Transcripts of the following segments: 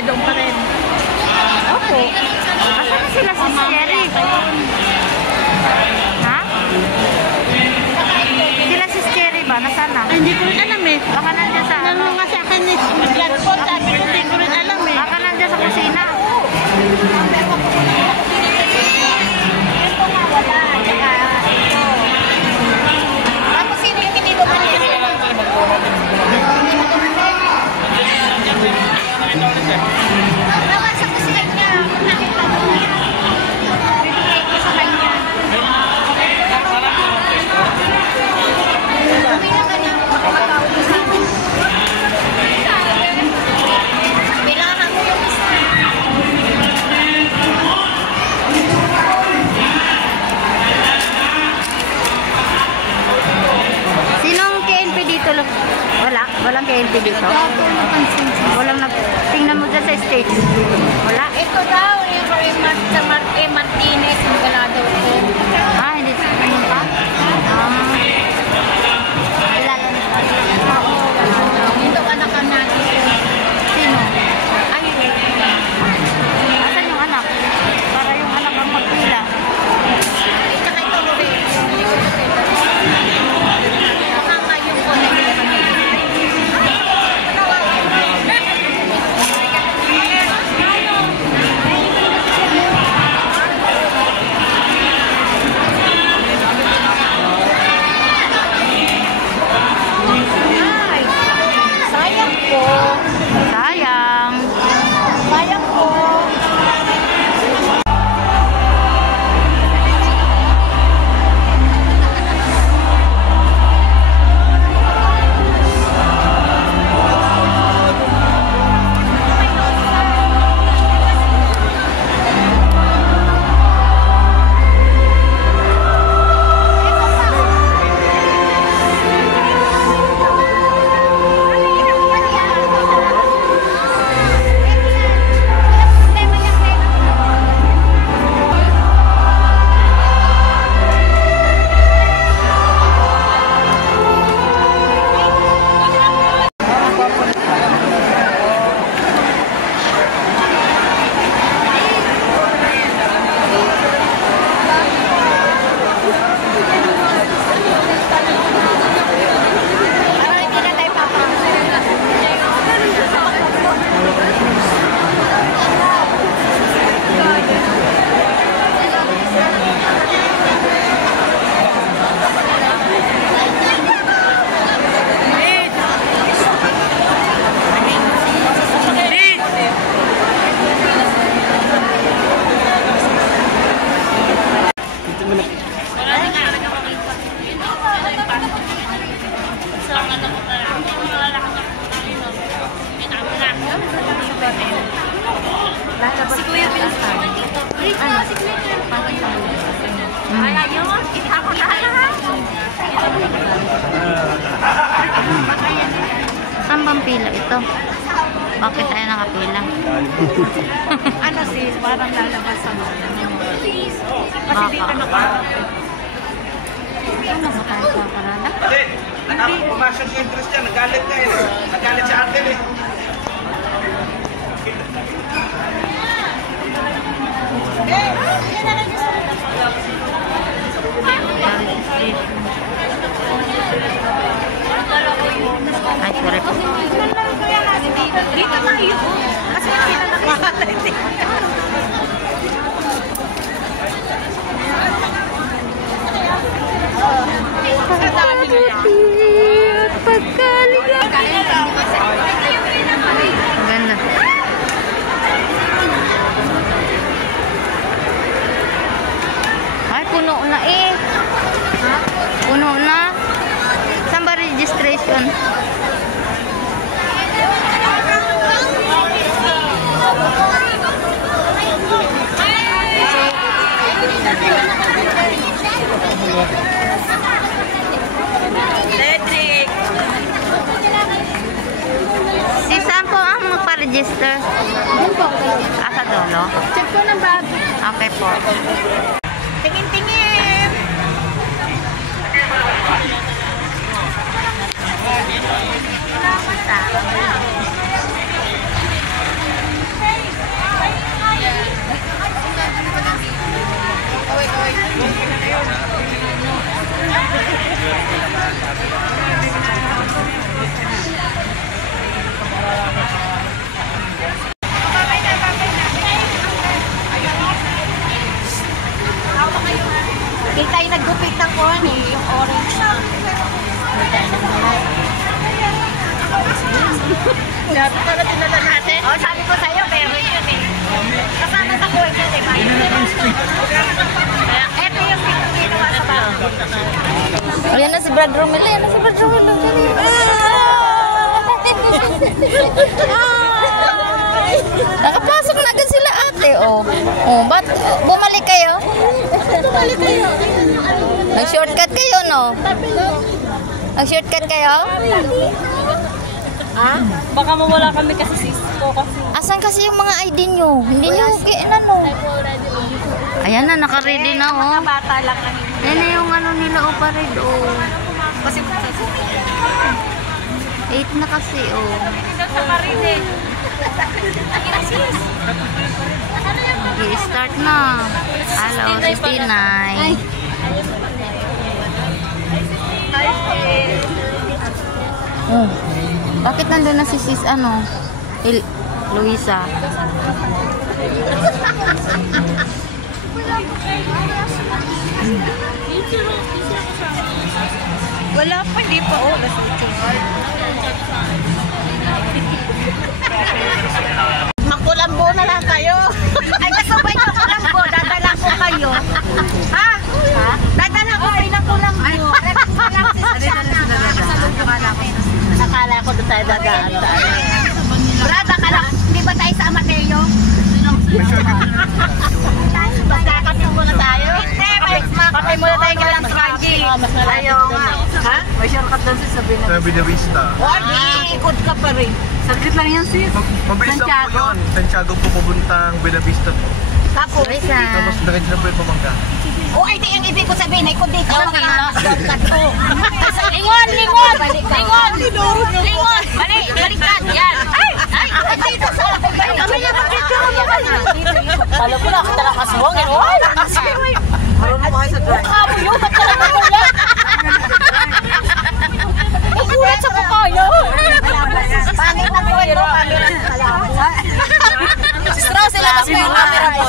doon pa rin. Opo. Asan na sila si Cherry? Ha? Sila si Cherry ba? Nasaan na? Ay, hindi ko rin alam eh. Baka nandiyan sa ano? Nga sa akin eh. Sabi ko, hindi ko rin alam eh. Baka nandiyan sa kusina. Tapos sino yung hindi mo niya? Baka sa kusina niya. Nakita mo. Bibigay ko sa kanya. Sabi na kanya makakatawag ko sa akin. Kailangan mo yung isa. Sinong KNP dito? Wala? Walang KNP dito? Walang tingnan mo dyan sa stage. Wala? Ito daw, yung sa Martinez, yung galado ko. Ah, hindi sa kanil pa? Kilala na ba? Oo, ito anak ka natin. Sino? Ay, Asan yung anak? Para yung anak ang magpila. tsaka ito rin. Baka ngayong ko na yung Ay, sayang po. Sayang. Sayang po. Si Kuya Wilson. Ano? Ayaw nyo? Kita ko na lahat. Saan bang pila ito? Bakit tayo nakapila? Ano sis, parang lalabas sa mga. Kasi dito Baka. nakarapin. Ano ba tayo sa parada? Ate, anak ko pumasok yung Christian, nagalit ka eh. Nagalit sa atin eh. Ay, sorry po. Dito tayo. Kasi hindi na nakakalatin. Pagkaligay. Ang ganda. Ay, puno na eh. Puno na. Saan ba registration? Cedric. Si Sam po ang magpa-register. Sa dulo? Check ko ng bag. Okay po. Tingin-tingin. Sabi ko na tinala natin. Oh, sabi ko sa'yo, pero yun eh. Kasama sa buhay niya, diba? Ito yung ginawa sa bago. Ayan na si Brad Romel. Ayan na si Brad Romel. Nakapasok na agad sila ate, oh. Oh, ba't bumalik kayo? Bumalik kayo. Nag-shortcut kayo, no? Nag-shortcut kayo? Ha? Baka mawala kami kasi sis ko kasi. Asan kasi yung mga ID nyo? Hindi nyo ano? Ayan na, naka-ready na, oh. Mga bata lang ang Ayan na yung ano nila, oh, parade, oh. kasi 8 na kasi, oh. sa Marine. Mag-i-start na. Hello, 69. Oh. Bakit nandun na si sis, ano? Luisa. Wala pa, hindi pa. Oh, Magkulambo na lang kayo. Ay, gusto ba yung kulambo? Dadala ko kayo. Ha? Ha? Dadala ko kayo ng kulambo. Nakala ko doon tayo dadaan. Brad, akala, hindi ba tayo sa Mateo? Magkakape muna tayo. Kape muna tayo kay Lance Maggie. Ayaw nga. Ha? May shortcut doon sis, sabi na. Sa Binavista. O, iikot ka pa rin. Saglit lang yan sis. Mabilis lang po yun. Santiago po papuntang Binavista po. Tapos, Tapos nakita na po yung pamangga. o, ay, di yung ibig ko sabihin, ay kundi ka lang shortcut ko. Lingon! Lingon! Lingon! Lingon! Baliktad! Yan! Ay! Ay! Dito sa akin! Kami na mag-picture mo yan! Alam ko na, kita lang kaswang. Ay! Marunong mo kayo sa drive. Mukha mo yun! Ba't ka lang magulat? Magulat sa mukha yun! Pangit na po yun! Straw, ilabas mo yung camera mo.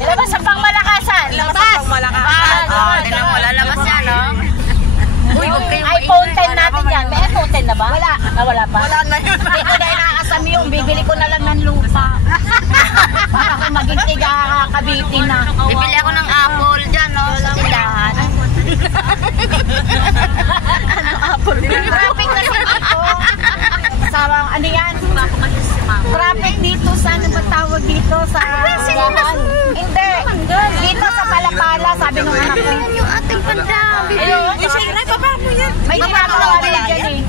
Ilabas sa pangmalakasan! Ilabas sa pangmalakasan. Tignan mo, lalabas yan, no? Uy, huwag kayong iPhone 10 natin yan. May iPhone 10 na ba? Wala. Wala pa? Wala na yun. Hindi ko dahil nakakasam yung bibili ko na lang ng lupa. Para kung maging tiga kabitin na. Bibili ako ng apple dyan, no? Sa tindahan. Traffic kasi dito. Sa ano yan? Traffic dito sa ano ba tawag dito? Sa Gahan. Hindi. Dito sa Palapala, sabi ng anak ko. Yung ating pandami. May ginagawa rin dyan eh.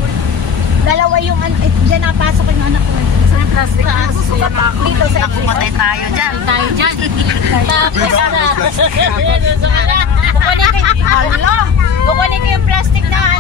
Dalawa yung dyan napasok yung anak ko. Sa plastic. Dito sa Nakumatay tayo dyan. tayo dyan. Tapos na. Kukunin ko yung plastic na